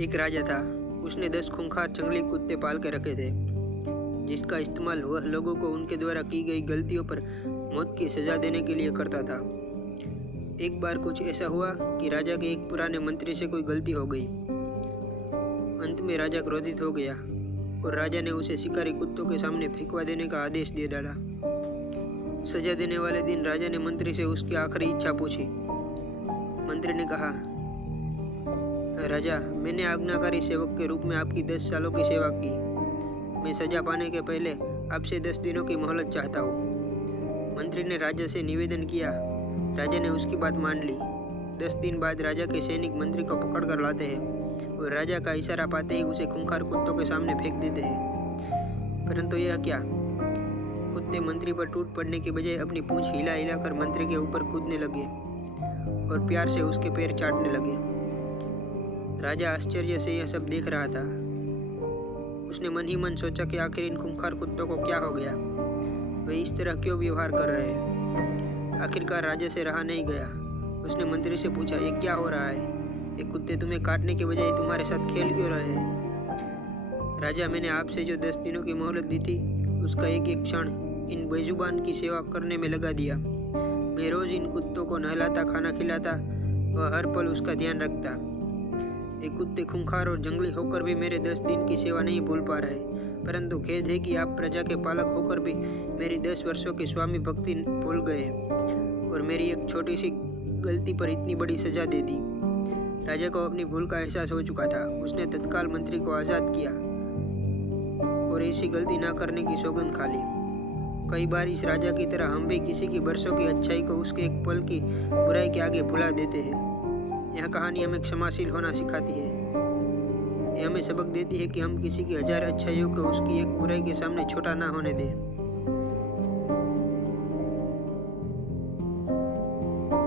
एक राजा था। उसने 10 खूंखार जंगली कुत्ते पाल के रखे थे, जिसका इस्तेमाल वह लोगों को उनके द्वारा की गई गलतियों पर मौत की सजा देने के लिए करता था। एक बार कुछ ऐसा हुआ कि राजा के एक पुराने मंत्री से कोई गलती हो गई। अंत में राजा क्रोधित हो गया और राजा ने उसे शिकारी कुत्तों के सामने फेंकवा देने का आदेश दे डाला। सजा देने वाले दिन राजा ने मंत्री से उसकी आखिरी इच्छा पूछी। मंत्री ने कहा, राजा, मैंने आज्ञाकारी सेवक के रूप में आपकी 10 सालों की सेवा की। मैं सजा पाने के पहले आपसे 10 दिनों की मोहलत चाहता हूँ। मंत्री ने राजा से निवेदन किया। राजा ने उसकी बात मान ली। 10 दिन बाद राजा के सैनिक मंत्री को पकड़ कर लाते हैं और राजा का इशारा पाते ही उसे खूंखार कुत्तों के सामने फेंक देते हैं। परंतु यह क्या, कुत्ते मंत्री पर टूट पड़ने के बजाय अपनी पूंछ हिला हिलाकर मंत्री के ऊपर कूदने लगे और प्यार से उसके पैर चाटने लगे। राजा आश्चर्य से यह सब देख रहा था। उसने मन ही मन सोचा कि आखिर इन खूंखार कुत्तों को क्या हो गया, वे इस तरह क्यों व्यवहार कर रहे हैं। आखिरकार राजा से रहा नहीं गया। उसने मंत्री से पूछा, ये क्या हो रहा है? ये कुत्ते तुम्हें काटने के बजाय तुम्हारे साथ खेल क्यों रहे हैं? राजा, मैंने आपसे जो 10 दिनों की मोहलत दी थी, उसका एक एक क्षण इन बेजुबान की सेवा करने में लगा दिया। मैं रोज इन कुत्तों को नहलाता, खाना खिलाता व हर पल उसका ध्यान रखता। ये कुत्ते खूंखार और जंगली होकर भी मेरे 10 दिन की सेवा नहीं भूल पा रहे। परंतु खेद है कि आप प्रजा के पालक होकर भी मेरी 10 वर्षों की स्वामी भक्ति भूल गए और मेरी एक छोटी सी गलती पर इतनी बड़ी सजा दे दी। राजा को अपनी भूल का एहसास हो चुका था। उसने तत्काल मंत्री को आज़ाद किया और ऐसी गलती ना करने की सौगंध खा ली। कई बार इस राजा की तरह हम भी किसी की बरसों की अच्छाई को उसके एक पल की बुराई के आगे भुला देते हैं। यह कहानी हमें क्षमाशील होना सिखाती है। यह हमें सबक देती है कि हम किसी की 1000 अच्छाइयों को उसकी एक बुराई के सामने छोटा ना होने दें।